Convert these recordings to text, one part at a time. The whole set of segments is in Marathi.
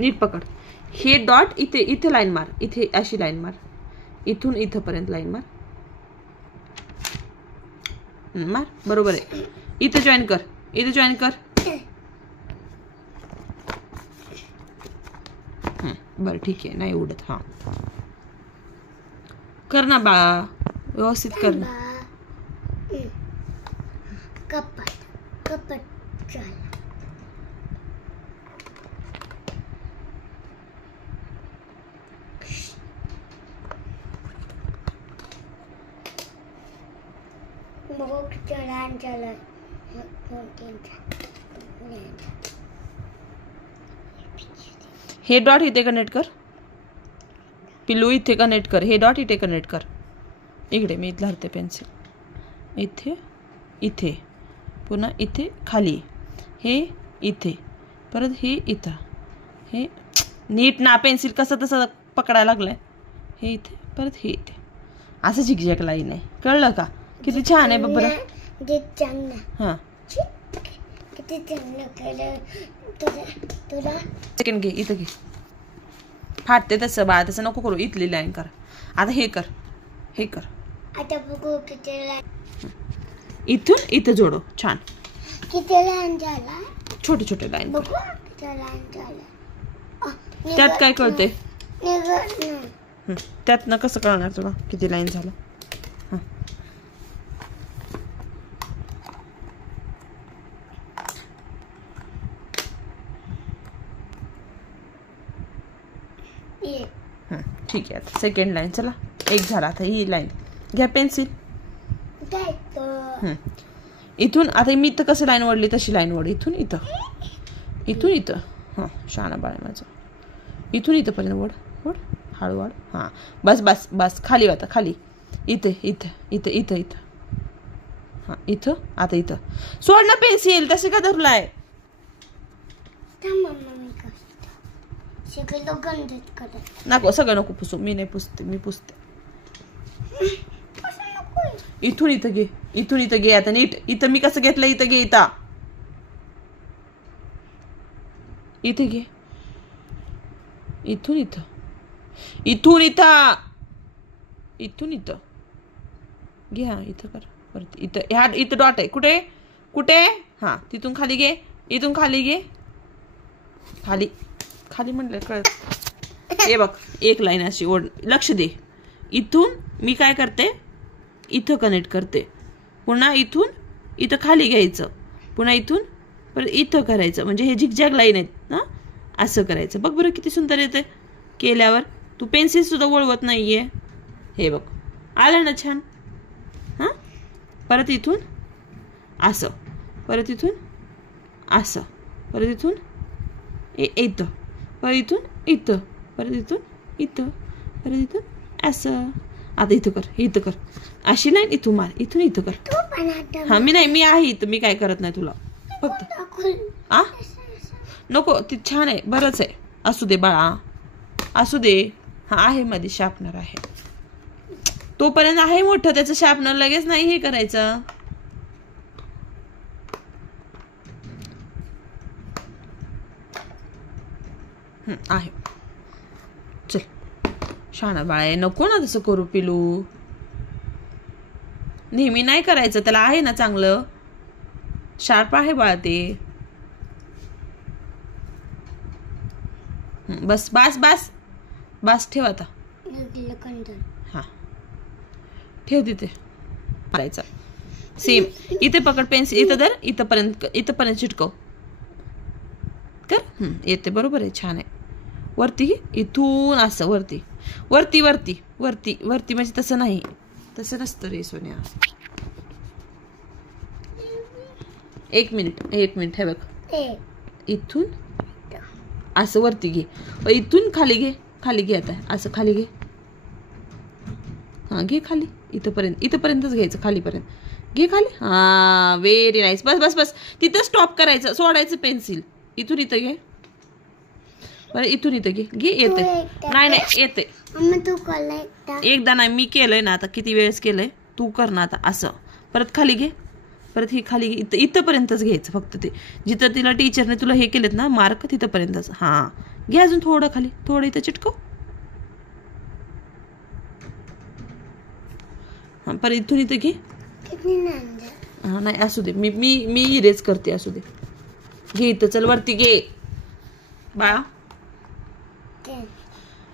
नीट पकड. हे डॉट इथे इथे लाईन मार, इथे अशी लाईन मार, इथून इथपर्यंत लाईन मार. मार, बरोबर आहे. इथं जॉईन कर, इथं जॉईन कर. बरं ठीक आहे, नाही उडत. हा कर ना बाळा, व्यवस्थित कर ना. कपट कपट झाला. मग चढान चला. हे डॉट इथे कनेक्ट कर पिल्लू, इथे कनेक्ट कर. हे डॉट इथे कनेक्ट कर. इकडे मी इथं धरते पेन्सिल. इथे इथे पुन्हा इथे खाली, हे इथे, परत हे इथं. हे नीट ना, पेन्सिल कसं तसं पकडायला लागलंय. हे इथे, परत हे इथे, असं झिकझॅक लाईन आहे. कळलं का? किती छान आहे बरं. हां किती चांगलं केलं तुला. सेकंड घे, इथं घे. फाटते तसं बाळा, तसं नको करू. इथली लाईन कर. आता हे कर, हे कर. आता बघू किती लाईन. इथून इथं जोडो. छान. किती लाईन झाला. छोटे छोटे लाईन. बघू किती लाईन झाला. त्यात काय कळते? त्यातनं कसं कळणार तुला किती लाईन झालं? ठीक आहे. आता सेकंड लाईन. चला, एक झाला. आता ही लाईन घ्या पेन्सिल. इथून आता मी इथं कसं लाईन वडली तशी लाईन वड. इथून इथं, इथून इथं. हां, शहाणा बाळ माझं. इथून इथं पर्यंत वड वड, हळू वाढ. हां, बस बस बस. खाली आता, खाली. इथे इथं इथं इथं इथं. हां, इथं. आता इथं सोड ना पेन्सिल. तसे का धरलाय? नको, सगळं नको पुसू. मी नाही पुसते, मी पुसते. इथून इथं घे, इथून इथं घे. आता नीट. इथं मी कसं घेतलं, इथं घे. इथं इथं घे. इथून इथं, इथून इथं, इथून इथं घे. हा, इथं कर. परत इथं. ह्या इथं डॉट आहे. कुठे कुठे? हां, तिथून खाली घे. इथून खाली घे. खाली खाली म्हटलं कळत. हे बघ, एक लाईन अशी ओढ. लक्ष दे. इथून मी काय करते, इथं कनेक्ट करते. पुन्हा इथून इथं खाली घ्यायचं. पुन्हा इथून परत इथं करायचं. म्हणजे हे झिकझॅक लाईन आहेत ना, असं करायचं. बघ बरं किती सुंदर येते केल्यावर. तू पेन्सिल सुद्धा वळवत नाहीये. हे बघ, आलं ना छान. हां, परत इथून असं, परत इथून असं, परत इथून इथं, परत इथून इथं, परत इथून इथं, परत इथून असं. आता इथं कर, इथं कर. अशी लाईन इथून मार. इथून इथं कर. हा, मी नाही, मी आहे इथं. मी काय करत नाही तुला. फक्त आ नको. ती छान आहे, बरंच आहे. असू दे बाळा, असू दे. हा आहे, मध्ये शार्पनर आहे. तोपर्यंत आहे मोठं त्याचं शार्पनर. लगेच नाही हे करायचं. आहे. चल, शाणा बाळ, नको ना तसं करू पिलू. नेहमी नाही करायचं. त्याला आहे ना चांगलं शार्प आहे बाळा ते. बस बस बस बस. ठेव आता. हा, ठेव तिथे. करायचा सेम. इथे पकड पेन्सिल. इथं धर. इथपर्यंत चिटकव. कर. येते बरोबर आहे. छान आहे. वरती इथून असं वरती वरती वरती वरती वरती. म्हणजे तसं नाही, तसं नसतं रे सोन्या. एक मिनिट. हे बघ, इथून असं वरती घे. इथून खाली घे. खाली घे. आता असं खाली घे. हां, घे खाली. इथपर्यंतच घ्यायचं. खालीपर्यंत घे. खाली. हां, व्हेरी नाईस. बस बस बस. तिथं स्टॉप करायचं. सोडायचं पेन्सिल. इथून इथं घे. बरं, इथून इथं घे. घे. येते. नाही नाही, येते. एकदा नाही, मी केलंय ना आता. किती वेळेस केलंय. तू कर ना आता. असं परत खाली घे. परत ही खाली घे. इथपर्यंतच घ्यायचं फक्त. ते जिथं तिला टीचरने तुला हे केलेत ना मार्क, तिथपर्यंतच. हां, घे अजून थोडं खाली, थोडं इथं चिटकव. हा परत इथून इथं घे. किती लांब झालं? हा नाही असू दे, मी मी मी इरेज करते, असू दे. घे इथं, चल वरती घे बाळा.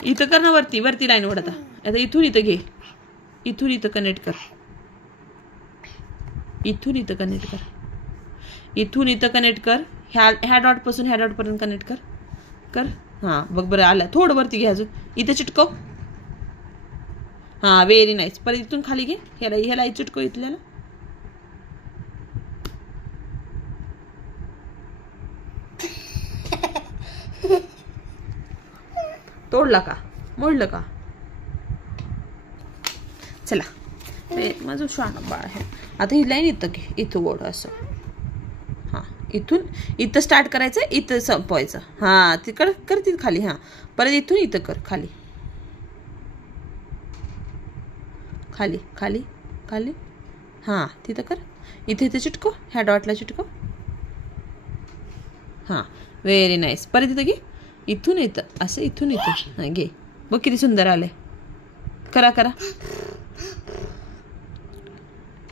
इथं कर ना वरती, वरती लाईन ओढ. आता इथून इथं घे, इथून इथं कनेक्ट कर, इथून इथं कनेक्ट कर, इथून इथं कनेक्ट कर. ह्या डॉट पासून ह्या डॉट पर्यंत कनेक्ट कर कर. हा बघ बरं आलं. थोडं वरती घे अजून, इथं चिटकव. हा व्हेरी नाईस. परत इथून खाली घे, ह्याला चिटकव इथल्याला. तोडला का, मोडलं का? चला माझं श्वान बाळ आहे. आता ही लाईन इथं घे, इथं ओढ असं. हा इथून इथं स्टार्ट करायचं, इथं संपवायचं. हा तिकडं कर तिथं खाली. हा परत इथून इथं कर खाली, खाली खाली खाली. हा तिथं कर, इथे इथं चिटको, ह्या डॉटला चिटको. हा व्हेरी नाईस. परत इथं घे, इथून इथं असं, इथून इथं. हा घे, बघ किती सुंदर आलंय. करा करा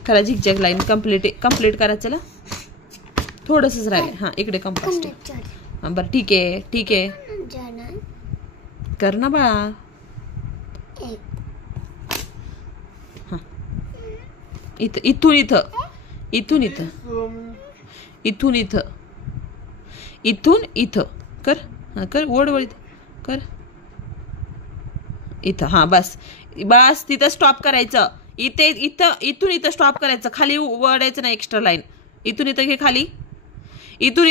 करा. झिकझॅक लाईन कम्प्लीट करा. चला थोडंसंच राहिले. हा इकडे कंपास. हा बरं ठीक आहे, ठीक आहे, कर ना बाळा. हा इथं, इथून इथं, इथून इथं, इथून इथं, इथून इथं कर. हा कर, ओढ वळ कर इथं. हा बस बस, तिथं स्टॉप करायचं. इथे इथं, इथून इथं स्टॉप करायचं, खाली वळायचं नाही. एक्स्ट्रा लाईन इथून इथं घे खाली, इथून